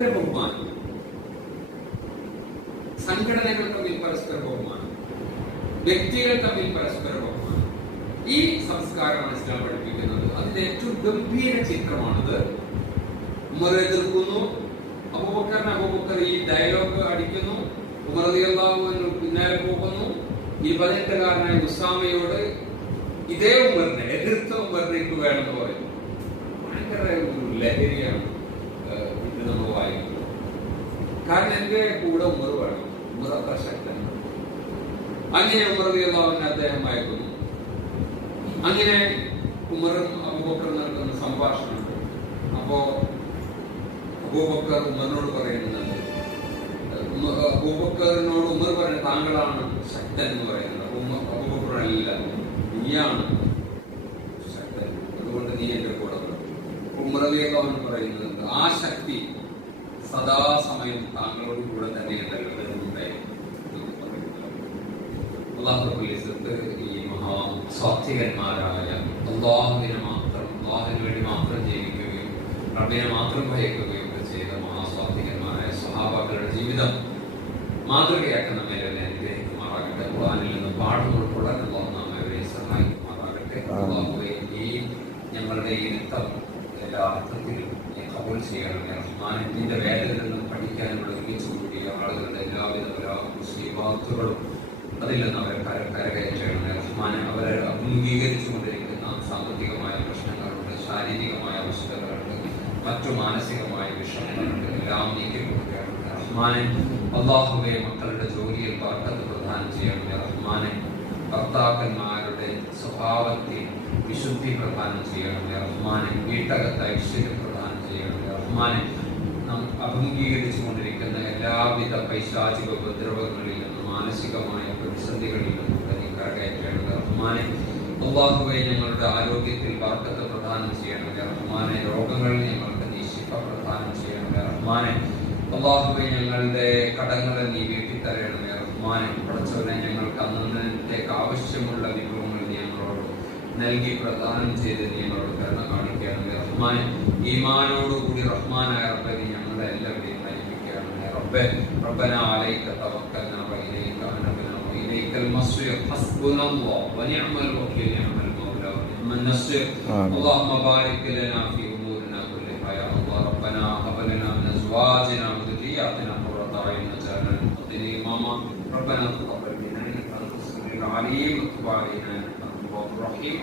ബഹുമാനം, സംഘടനകൾ തമ്മിൽ പരസ്പര ബഹുമാനം, വ്യക്തികൾ തമ്മിൽ പരസ്പര ബഹുമാനം. ഈ സംസ്കാരമാണ് ഇസ്ലാം പഠിപ്പിക്കുന്നത്. അതിന്റെ ഏറ്റവും ഗംഭീര ചിത്രമാണിത്. ഉമർ എതിർക്കുന്നു, അബൂബക്കർ ഈ ഡയലോഗ് അടിക്കുന്നു, ഉമർ റളിയല്ലാഹു അൻഹു പിന്നാലെ പോകുന്നു. ഈ 18കാരനായ ഉസാമയോട് ഇതേ ഉമറിനെ എതിർത്ത ഉമറിനേക്ക് വേണമെന്ന് പറയുന്നു. ഭയങ്കര ഒരു ലഹരിയാണ് ഇത് നമ്മൾ വായിക്കുന്നത്. കാരണം എന്റെ കൂടെ ഉമർ വേണം, ഉമർ അത്ര ശക്തനാണ്. അങ്ങനെ ഉമർ റളിയല്ലാഹു അൻഹു അദ്ദേഹം അയക്കുന്നു. അങ്ങനെ ഉമറും അബൂബക്കറും നടത്തുന്ന സംഭാഷണമുണ്ട്. അപ്പോ അബൂബക്കർ ഉമറിനോട് പറയുന്നത്, അബൂബക്കറിനോട് ഉമർ പറയുന്നത് താങ്കളാണ് ശക്തൻ എന്ന് പറയുന്നത്. അബൂബക്കറല്ല, നീയാണ് ശക്തൻ, അതുകൊണ്ട് നീ എന്റെ കൂടെ വരണം. ഉമർ റളിയല്ലാഹു അൻഹു പറയുന്നത് ആ ശക്തി സദാസമയം താങ്കളോട് കൂടെ തന്നെയുണ്ടല്ലോ. അല്ലാഹു റബ്ബുൽ ഇസ്സത്ത് ഈ മഹാ സ്വാത്വികന്മാരായ അല്ലാഹുവിന് വേണ്ടി മാത്രം ജീവിക്കുകയും റബ്ബിനെ മാത്രം ഭയക്കുകയും ഒക്കെ ചെയ്ത മഹാസ്വാത്വികന്മാരായ സ്വഹാബാക്കളുടെ ജീവിതം മാതൃകയാക്കാൻ നമ്മെ അനുഗ്രഹിക്കുമാറാകട്ടെ. ഖുർആനിൽ നിന്ന് പാഠം ഉൾക്കൊള്ളാൻ അല്ലാഹു നമ്മെ സഹായിക്കുമാറാകട്ടെ. അല്ലാഹുവേ, ഈ ഞങ്ങളുടെ ഈ നൃത്തം എല്ലാ അർത്ഥത്തിലും കബൂൽ ചെയ്യണമേ റഹ്മാനെ. ഇതിന്റെ വേദനയിൽ നിന്നും പഠിക്കാനുള്ള ഒരുമിച്ച് കൂടിയ ആളുകളുടെ എല്ലാവിധ മുസീബത്തുകളും അതിൽ നിന്ന് അവരെ കരകയറ്റണമേ റഹ്മാനെ. അവരെ അഭിമുഖീകരിച്ചുകൊണ്ടിരിക്കുന്ന സാമ്പത്തികമായ പ്രശ്നങ്ങളുണ്ട്, ശാരീരികമായ അവസ്ഥകളുണ്ട്, മറ്റു മാനസികമായ വിഷമങ്ങളുണ്ട്, എല്ലാം നീക്കിക്കൊടുക്കുകയാണ് റഹ്മാനെ. അല്ലാഹുവേ, മക്കളുടെ ജോലിയിൽ ബർക്കത്ത് പ്രദാനം ചെയ്യണമേ റഹ്മാനെ. ഭർത്താക്കന്മാരുടെ സ്വഭാവത്തിൽ വിശുദ്ധി പ്രദാനം ചെയ്യണമേ റഹ്മാനെ. വീട്ടകത്ത് ഐശ്വര്യം പ്രദാനം ചെയ്യണമേ റഹ്മാനെ. നാം അഭിമുഖീകരിച്ചു കൊണ്ടിരിക്കുന്ന എല്ലാവിധ പൈശാചിക ഉപദ്രവങ്ങളിൽ നിന്നും മാനസികമായ പ്രതിസന്ധികളിൽ നിന്നും നീ കരകയറ്റണമേ റഹ്മാനെ. അല്ലാഹുവേ, ഞങ്ങളുടെ ആരോഗ്യത്തിൽ ബർക്കത്ത് പ്രദാനം ചെയ്യണമേ റഹ്മാനെ. രോഗങ്ങളിൽ ഞങ്ങൾക്ക് നീ ശിഫ പ്രദാനം ചെയ്യണമേ റഹ്മാനെ. അല്ലാഹുവേ, ഞങ്ങളുടെ കടങ്ങളെ നീ വീട്ടിത്തരണമേ റഹ്മാനെ. പടച്ചവനെ, ഞങ്ങൾക്ക് അന്നത്തേക്ക് ആവശ്യമുള്ള വിഭവങ്ങൾ നീ ഞങ്ങളോട് നൽകി പ്രദാനം ചെയ്ത് നീ ഞങ്ങളോട് കരുണ കാണിക്കണമേ റഹ്മാനെ. ഈമാനോടുകൂടി റഹ്മാനായ റബ്ബേ, നീ ഞങ്ങളെ എല്ലാവരെയും നയിപ്പിക്കണമേ റബ്ബേ. റബ്ബനാ അലൈക തവക്കൽനാ വഇലൈക അനബ്നാ വഇലൈക്കൽ മസ്വീർ ഹസ്ബുനല്ലാഹു വനിഅമൽ വകീൽ നിഅമൽ മൗലാ വനിഅമൻ നസീർ. അല്ലാഹുമ്മ ബാരിക് ലനാ ഫീ ഉമൂരിനാ കുല്ലിഹാ യാ അല്ലാഹ്. റബ്ബനാ ഹബ് ലനാ മിൻ അസ്വാജിനാ വദുരിയ്യാതിനാ ഖുർറത അയ്യുൻ വജഅൽനാ ലിൽമുത്തഖീന ഇമാമാ. റബ്ബനാ തഖബ്ബൽ മിന്നാ ഇന്നക അൻതസ് സമീഉൽ അലീം വതുബ് അലൈനാ ഇന്നക അൻതൽ തവ്വാബുർ റഹീം.